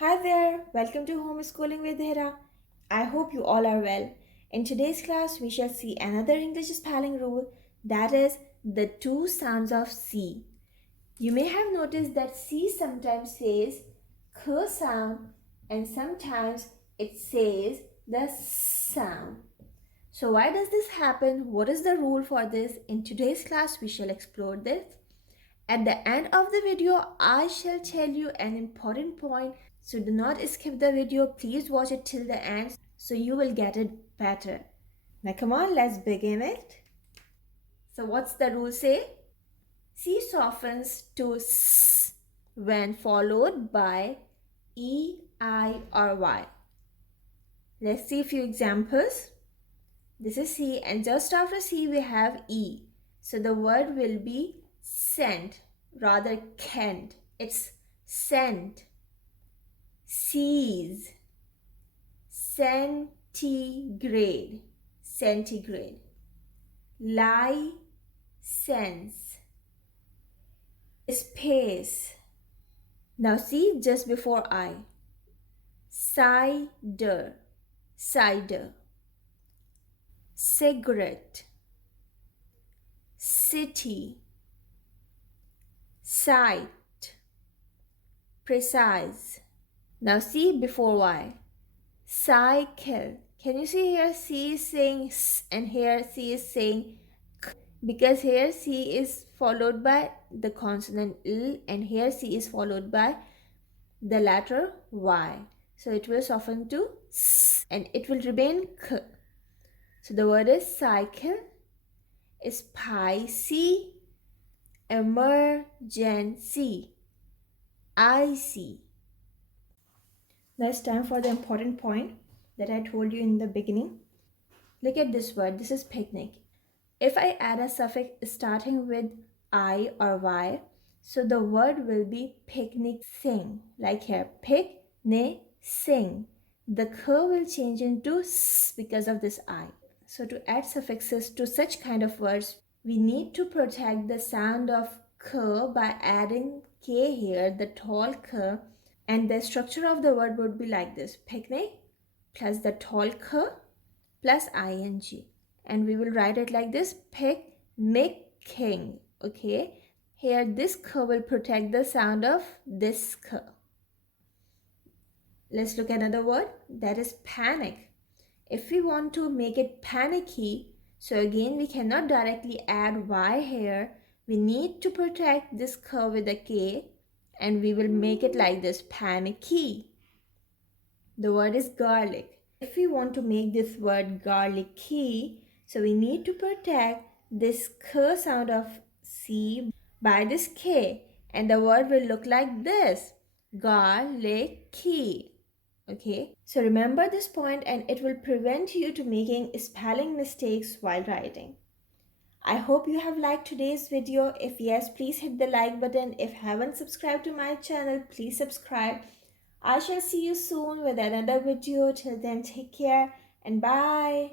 Hi there, welcome to Homeschooling with Hira. I hope you all are well. In today's class, we shall see another English spelling rule, that is the two sounds of C. You may have noticed that C sometimes says k sound and sometimes it says the s sound. So why does this happen? What is the rule for this? In today's class, we shall explore this. At the end of the video, I shall tell you an important point. So do not skip the video. Please watch it till the end so you will get it better. Now come on, let's begin it. So what's the rule say? C softens to S when followed by E, I or Y. Let's see a few examples. This is C and just after C we have E. So the word will be sent, rather can't. It's sent, sees, centigrade, centigrade, license, space. Now see just before I. Cider, cider, cigarette, city, sight, precise. Now see before Y. Cycle. Can you see here C is saying S and here C is saying K, because here C is followed by the consonant L and here C is followed by the letter Y. So it will soften to S and it will remain K. So the word is cycle, spicy, emergency, icy. Now it's time for the important point that I told you in the beginning. Look at this word. This is picnic. If I add a suffix starting with I or Y, so the word will be picnic sing. Like here, picnic sing. The k will change into s because of this I. So to add suffixes to such kind of words, we need to protect the sound of k by adding k here, the tall k, and the structure of the word would be like this: picnic plus the tall k plus ing, and we will write it like this: picnicking. Okay, here this k will protect the sound of this k. Let's look at another word, that is panic. If we want to make it panicky, so again we cannot directly add y here. We need to protect this k with a k and we will make it like this: panicky. The word is garlic. If we want to make this word garlicky, so we need to protect this k sound of C by this k, and the word will look like this: garlicky. Okay, so remember this point and it will prevent you to making spelling mistakes while writing. I hope you have liked today's video. If yes, please hit the like button. If haven't subscribed to my channel, please subscribe. I shall see you soon with another video. Till then, take care and bye.